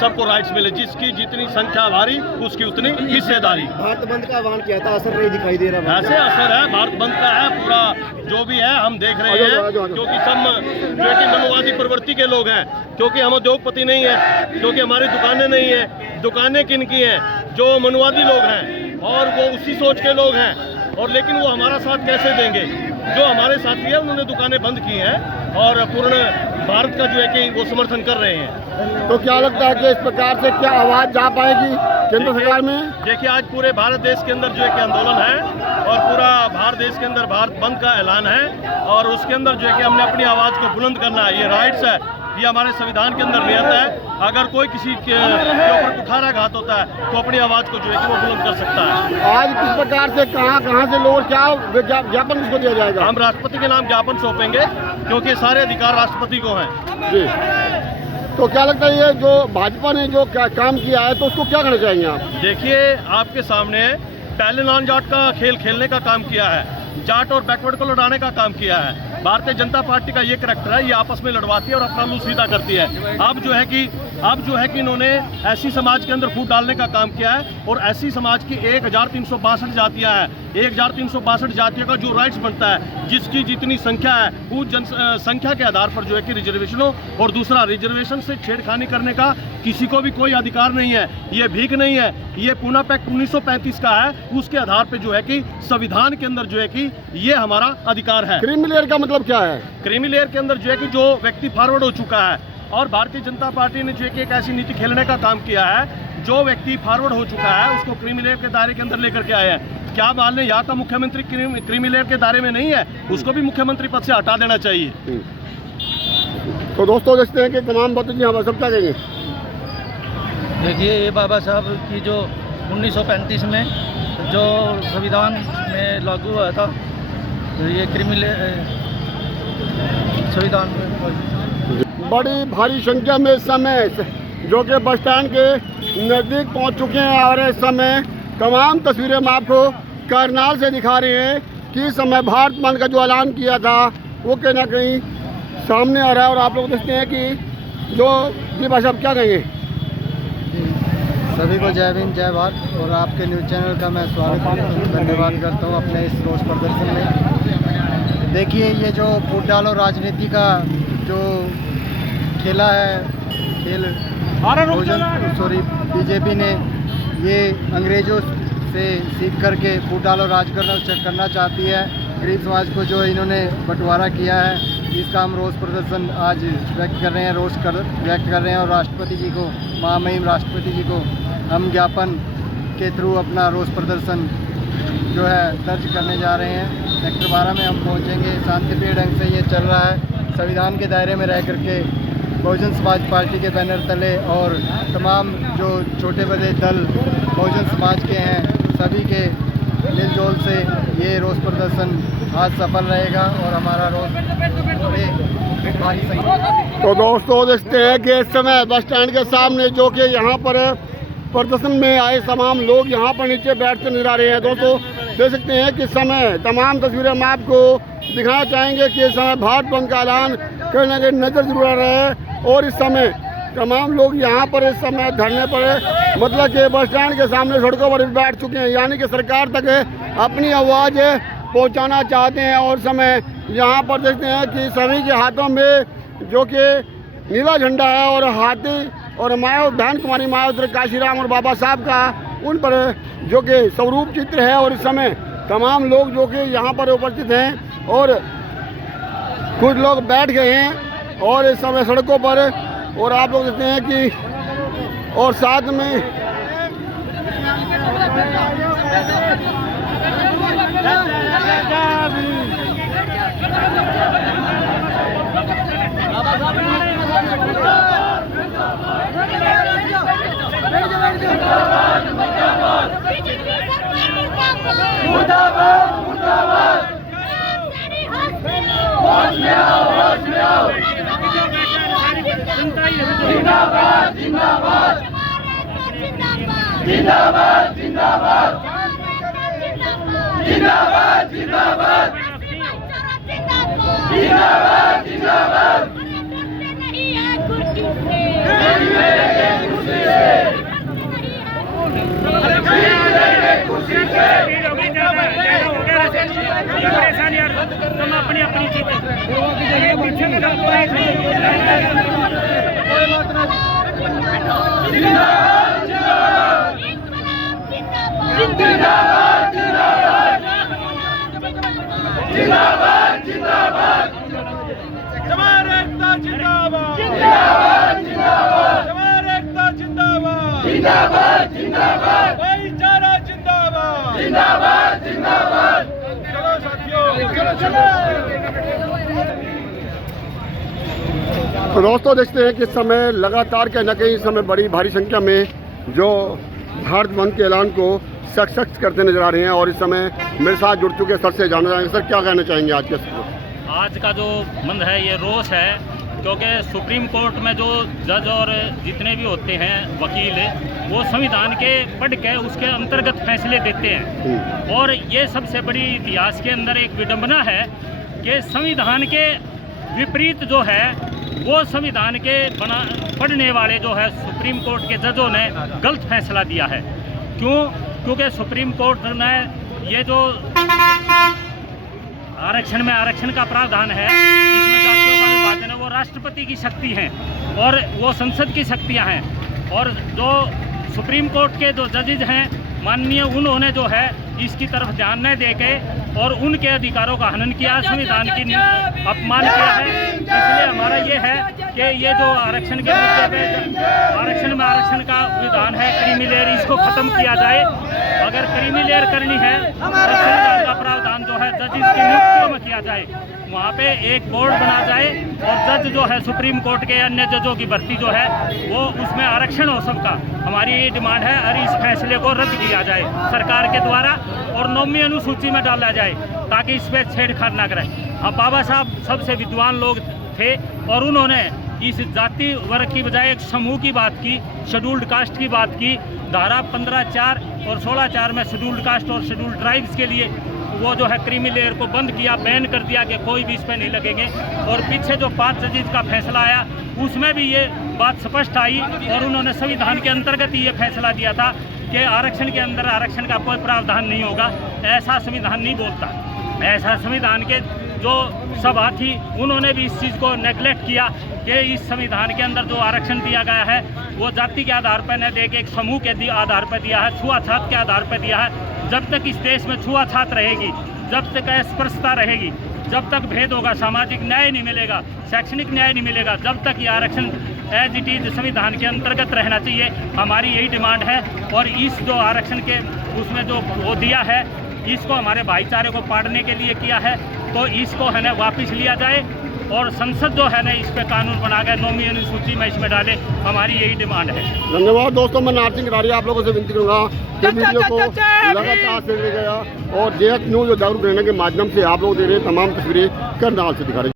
सबको राइट्स मिले, जिसकी जितनी संख्या भारी उसकी उतनी हिस्सेदारी। भारत बंद का आह्वान किया था, असर नहीं दिखाई दे रहा। ऐसे असर है भारत बंद का है, पूरा जो भी है हम देख रहे हैं, क्योंकि सब जो है कि मनोवादी प्रवृत्ति के लोग हैं, क्योंकि हम उद्योगपति नहीं है, क्योंकि हमारी दुकानें नहीं है। दुकानें किन की हैं? जो मनोवादी लोग हैं और वो उसी सोच के लोग हैं, और लेकिन वो हमारा साथ कैसे देंगे? जो हमारे साथी है उन्होंने दुकानें बंद की हैं और पूर्ण भारत का जो है कि वो समर्थन कर रहे हैं। तो क्या लगता है कि इस प्रकार से क्या आवाज जा पाएगी केंद्र सरकार में? देखिए, आज पूरे भारत देश के अंदर जो है कि आंदोलन है और पूरा भारत देश के अंदर भारत बंद का ऐलान है, और उसके अंदर जो है कि हमने अपनी आवाज़ को बुलंद करना है। ये राइट्स है, ये हमारे संविधान के अंदर नियत है। अगर कोई किसी के ऊपर कुठाराघात होता है तो अपनी आवाज़ को जो है कि वो बुलंद कर सकता है। आज किस प्रकार से कहाँ से लोग क्या ज्ञापन उसको दिया जाएगा? हम राष्ट्रपति के नाम ज्ञापन सौंपेंगे, क्योंकि सारे अधिकार राष्ट्रपति को हैं। जी, तो क्या लगता है ये जो भाजपा ने जो काम किया है तो उसको क्या करना चाहेंगे आप? देखिए, आपके सामने पहले नॉन जाट का खेल खेलने का काम किया है, जाट और बैकवर्ड को लड़ाने का काम किया है। भारतीय जनता पार्टी का ये करैक्टर है, ये आपस में लड़वाती है और अपना मुंह सीधा करती है। अब जो है कि इन्होंने ऐसी समाज के अंदर फूट डालने का काम किया है, और ऐसी समाज की 1362 जातियां हैं। 1362 जातियों का जो राइट्स बनता है, जिसकी जितनी संख्या है उस जनसंख्या के आधार पर जो है कि रिजर्वेशन हो, और दूसरा रिजर्वेशन से छेड़खानी करने का किसी को भी कोई अधिकार नहीं है। ये भीख नहीं है, ये पूना पैक्ट 1935 का है, उसके आधार पर जो है कि संविधान के अंदर जो है कि ये हमारा अधिकार है। क्रीमी लेयर का मतलब क्या है? क्रीमी लेयर के अंदर जो है कि जो व्यक्ति फॉरवर्ड हो चुका है, और भारतीय जनता पार्टी ने जो है कि एक ऐसी नीति खेलने का काम किया है, जो व्यक्ति फॉरवर्ड हो चुका है उसको क्रीमी लेयर के दायरे के अंदर लेकर के आए हैं। क्या मान लें, यहाँ का मुख्यमंत्री क्रीमी लेयर के दायरे में नहीं है, उसको भी मुख्यमंत्री पद से हटा देना चाहिए। तो दोस्तों, देखते हैं कि तमाम बातें जी हम सब क्या कहेंगे। देखिए, ये बाबा साहब की जो 1935 में जो संविधान में लागू हुआ था, तो ये संविधान में बड़ी भारी संख्या में इस समय जो कि बस स्टैंड के नज़दीक पहुंच चुके हैं, और इस समय तमाम तस्वीरें हम आपको करनाल से दिखा रहे हैं कि इस समय भारत बंद का जो ऐलान किया था वो कहीं ना कहीं सामने आ रहा है। और आप लोग देखते हैं कि जो ये भाषा आप क्या कहेंगे? सभी को जय हिंद, जय भारत, और आपके न्यूज़ चैनल का मैं स्वागत धन्यवाद करता हूँ अपने इस रोष प्रदर्शन में। देखिए, ये जो फूट डालो राजनीति का जो खेला है, खेल बीजेपी ने ये अंग्रेज़ों से सीख करके फूट डालो राज करना चाहती है। गरीब समाज को जो इन्होंने बंटवारा किया है, इसका हम रोष प्रदर्शन आज व्यक्त कर रहे हैं, व्यक्त कर रहे हैं। और राष्ट्रपति जी को, महामहिम राष्ट्रपति जी को हम ज्ञापन के थ्रू अपना रोष प्रदर्शन जो है दर्ज करने जा रहे हैं। सेक्टर 12 में हम पहुंचेंगे। शांतिप्रिय ढंग से ये चल रहा है, संविधान के दायरे में रह करके बहुजन समाज पार्टी के बैनर तले, और तमाम जो छोटे बड़े दल बहुजन समाज के हैं, सभी के मिलजोल से ये रोष प्रदर्शन आज सफल रहेगा, और हमारा रोष भारी संख्या। तो दोस्तों, देखते हैं कि इस समय बस स्टैंड के सामने जो कि यहाँ पर प्रदर्शन में आए तमाम लोग यहाँ पर नीचे बैठकर नजर आ रहे हैं। दोस्तों, देख सकते हैं कि समय तमाम तस्वीरें हम आपको दिखाना चाहेंगे कि इस समय भारत बंद का ऐलान करने की नज़र जरूर आ रहा है। और इस समय तमाम लोग यहाँ पर इस समय धरने पर, मतलब कि बस स्टैंड के सामने सड़कों पर बैठ चुके हैं, यानी कि सरकार तक अपनी आवाज़ पहुँचाना चाहते हैं। और समय यहाँ पर देखते हैं कि सभी के हाथों में जो कि नीला झंडा है, और हाथी और मायावती, बहन कुमारी मायावती, काशीराम और बाबा साहब का उन पर जो कि स्वरूप चित्र है। और इस समय तमाम लोग जो कि यहाँ पर उपस्थित हैं, और कुछ लोग बैठ गए हैं और इस समय सड़कों पर, और आप लोग देखते हैं कि और साथ में जिंदाबाद जिंदाबाद जिंदाबाद जिंदाबाद जिंदाबाद जिंदाबाद जिंदाबाद जिंदाबाद जिंदाबाद जिंदाबाद भाईचारा जिंदाबाद जिंदाबाद जिंदाबाद। चलो साथियों चलो तो दोस्तों देखते हैं कि इस समय लगातार कहीं ना कहीं इस समय बड़ी भारी संख्या में जो भारत बंद के ऐलान को सख्त करते नजर आ रहे हैं। और इस समय मेरे साथ जुड़ चुके सर से जानना चाहेंगे, सर क्या कहना चाहेंगे आज के आज का जो बंद है ये रोष है, क्योंकि सुप्रीम कोर्ट में जो जज और जितने भी होते हैं वकील, वो संविधान के पढ़ के उसके अंतर्गत फैसले देते हैं। और ये सबसे बड़ी इतिहास के अंदर एक विडंबना है कि संविधान के विपरीत जो है वो संविधान के पढ़ने वाले जो है सुप्रीम कोर्ट के जजों ने गलत फैसला दिया है। क्योंकि सुप्रीम कोर्ट ने ये जो आरक्षण में आरक्षण का प्रावधान है, इसमें जातियों का विभाजन है, वो राष्ट्रपति की शक्ति है और वो संसद की शक्तियां हैं। और जो सुप्रीम कोर्ट के जो जजेज हैं माननीय, उन्होंने जो है इसकी तरफ ध्यान न देके और उनके अधिकारों का हनन किया, संविधान की अपमान किया है। इसलिए हमारा ये है कि ये जो आरक्षण के मुद्दे पे आरक्षण में आरक्षण का विधान है, क्रीमी लेयर, इसको खत्म किया जाए। अगर क्रीमी लेयर करनी है तो संविधान का प्रावधान जो है जज की नियुक्तियों में किया जाए, वहाँ पे एक बोर्ड बना जाए और जज जो है सुप्रीम कोर्ट के अन्य जजों की भर्ती जो है वो उसमें आरक्षण हो सबका। हमारी ये डिमांड है और इस फैसले को रद्द किया जाए सरकार के द्वारा और 9वीं अनुसूची में डाला जाए ताकि इस पर छेड़छाड़ ना करें। अब बाबा साहब सबसे विद्वान लोग थे और उन्होंने इस जाति वर्ग की बजाय एक समूह की बात की, शेड्यूल्ड कास्ट की बात की। धारा 15(4) और 16(4) में शेड्यूल्ड कास्ट और शेड्यूल्ड ट्राइब्स के लिए वो जो है क्रीमी लेयर को बंद किया, बैन कर दिया कि कोई भी इस पर नहीं लगेंगे। और पीछे जो 5 जजेज का फैसला आया उसमें भी ये बात स्पष्ट आई और उन्होंने संविधान के अंतर्गत ही ये फैसला दिया था कि आरक्षण के अंदर आरक्षण का कोई प्रावधान नहीं होगा। ऐसा संविधान नहीं बोलता। ऐसा संविधान के जो सभा थी उन्होंने भी इस चीज़ को नेगलेक्ट किया कि इस संविधान के अंदर जो आरक्षण दिया गया है वो जाति के आधार पर न दे के एक समूह के आधार पर दिया है, छुआछूत के आधार पर दिया है। जब तक इस देश में छुआछूत रहेगी, जब तक अस्पृश्यता रहेगी, जब तक भेद होगा, सामाजिक न्याय नहीं मिलेगा, शैक्षणिक न्याय नहीं मिलेगा, जब तक ये आरक्षण एज इट इज संविधान के अंतर्गत रहना चाहिए। हमारी यही डिमांड है। और इस जो आरक्षण के उसमें जो वो दिया है इसको हमारे भाईचारे को पाड़ने के लिए किया है, तो इसको है ना वापस लिया जाए और संसद जो है ना इस पे कानून बना के 9वीं अनुसूची में इसमें डाले। हमारी यही डिमांड है। धन्यवाद दोस्तों, मैं नारसिंह राठी आप लोगों से विनती करूँगा कि वीडियो को लगातार शेयर करिएगा और जेएस न्यूज़ जागरूक रहने के माध्यम से आप लोग दे रहे तमाम तस्वीरें करनाल से दिखा रहे हैं।